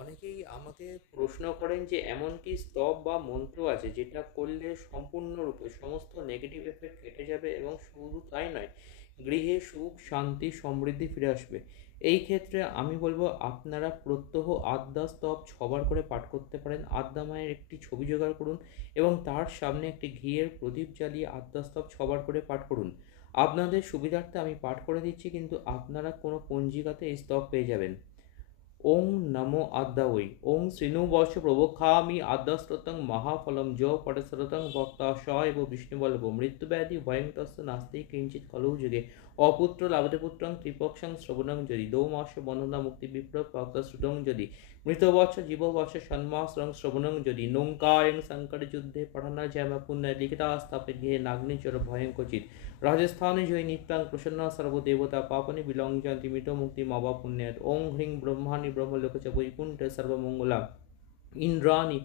অনেকেই আমাকে প্রশ্ন করেন যে এমন কি স্তব বা মন্ত্র আছে যেটা করলে সম্পূর্ণরূপে সমস্ত নেগেটিভ এফেক্ট কেটে যাবে এবং শুধু তাই নয়, গৃহে সুখ শান্তি সমৃদ্ধি ফিরে আসবে। এই ক্ষেত্রে আমি বলবো আপনারা প্রত্যহ আদ্যা স্তব 6 বার করে পাঠ করতে পারেন। আদ্যা মায়ের একটি ছবি জোগাড় করুন এবং তার সামনে একটি ঘিয়ের প্রদীপ জ্বালিয়ে আদ্যা স্তব 6 বার করে পাঠ করুন। আপনাদের সুবিধার্থে আমি পাঠ করে দিচ্ছি, কিন্তু আপনারা কোনো পঞ্জিকাতে এই স্তব পেয়ে যাবেন। ওং নমো আদ্যাবৈ ওং শ্রীণু বর্ষ প্রবক্ষামি আদ্যস্তং মহাফলম য পটসরতং ভক্তা স এব বিষ্ণুবল্লভ মৃত্যুব্যাধি ভয়ং তস্য নাস্তি কিঞ্চিৎ কলৌ যুগে অপুত্র লাভতে পুত্রং ত্রিপক্ষং শ্রবণং যদি দৌমাস বন্ধনা মুক্তি বিপ্র ভক্ত শ্রুতং যদি মৃতবৎস জীববৎস সন্মাসরং শ্রবণং যদি নৌকায়ং শঙ্কর যুদ্ধে পঠনা জ্যাম পুণ্য লিখিতা স্থাপে গৃহে নাগ্নিচর ভয়ং ক্বচিৎ রাজস্থানে জয়ী নিত্যাং প্রসন্ন সর্বদেবতা পাপনি বিলংজন্তি মৃত মুক্তি মাবা পুণ্যাৎ ওং হ্রিং ব্রহ্মাণি ব্রহ্মলোক চ বৈকুণ্ঠে সর্বমঙ্গলা ইন্দ্রাণী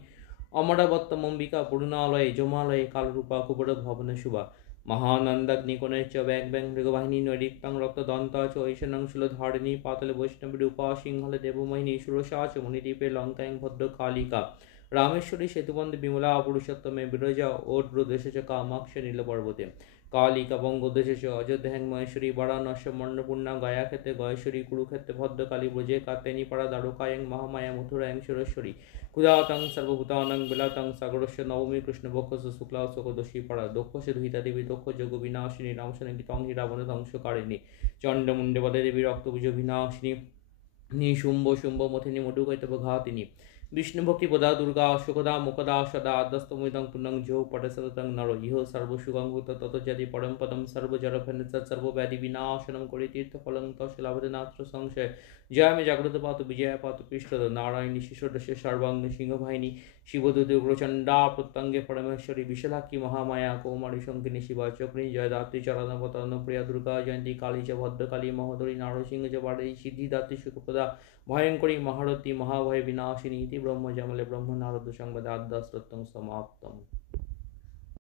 অমরাবত্তমম্বিকা পূর্ণালয়ে জমালয়ে কালরূপা কুবর ভবন শুভা মহানন্দাগ্নিকোণে চ ব্যাং ব্যাং মৃগবাহিনী নৈরিক্তাং রক্তদন্তা চ ঐশনং শূলধারিণী পাতলে বৈষ্ণবী রূপা সিংহলে দেবমোহিনী সুরসা চ মণিদ্বীপে লঙ্কায়ং ভদ্র কালিকা রামেশ্বরী সেতুবন্দে বিমলা পুরুষোত্তমে বিরজা ওড্রদেশে চ কামাক্ষ নীলপর্বতে কালিকা বঙ্গদেশে চ অযোধ্যাং মহেশ্বরী বারাণস্য মন্নপূর্ণা গয়াক্ষেত্রে গয়েশ্বরী কুরুক্ষেত্রে ভদ্রকালী ব্রজে কাত্যায়নী পাড়া দ্বারকায়ং মহামায়া মথুরায়ং সুরেশ্বরী ক্ষুধাতং সর্বভূতানাং বিলাতং সাগরস্য নবমী কৃষ্ণপক্ষস্য শুক্লাও চতুর্দশী পাড়া দক্ষসে দুহিতা দেবী দক্ষ যোগ বিনাশিনী রামসনগীতং হি রাবণ ধ্বংসকারিণী চণ্ডমুণ্ডে বদে দেবী রক্তবীজ বিনাশিনী নিশুম্ভ শুম্ভ মথিনী মধুকৈতব ঘাতিনী বিষ্ণুভক্তি পদা দুর্গা সুখদা মুখদা সদা আদ্যস্তমিদং পুণ্যং জো পটসতং নর ইহ সর্বসুগং ভূত তত যদি পরম পদম সর্বজড়ভেন সর্বব্যাধি বিনাশনম করি তীর্থফলং তস্য লাভতে নাত্র সংশয় জয় মে জাগ্রত পাত বিজয় পাত পৃষ্ঠদ নারায়ণী শিশুদস্য সর্বাঙ্গ সিংহবাহিনী শিবদূত প্রচণ্ডা প্রত্যঙ্গে পরমেশ্বরী বিশালাক্ষী মহামায়া কৌমারী শঙ্কিনী শিবা চক্রী জয়দাত্রী চরণপতন প্রিয়া দুর্গা জয়ন্তী কালী চ ভদ্রকালী মহোদরী নারসিংহ চ বাড়ি সিদ্ধিদাত্রী সুখপ্রদা ভয়ঙ্করী মহারথী মহাভয় বিনাশিনী ইতি ব্রহ্মজামলে ব্রহ্ম নারদ সংবাদ আদ্যাস্তং সমাপ্তম।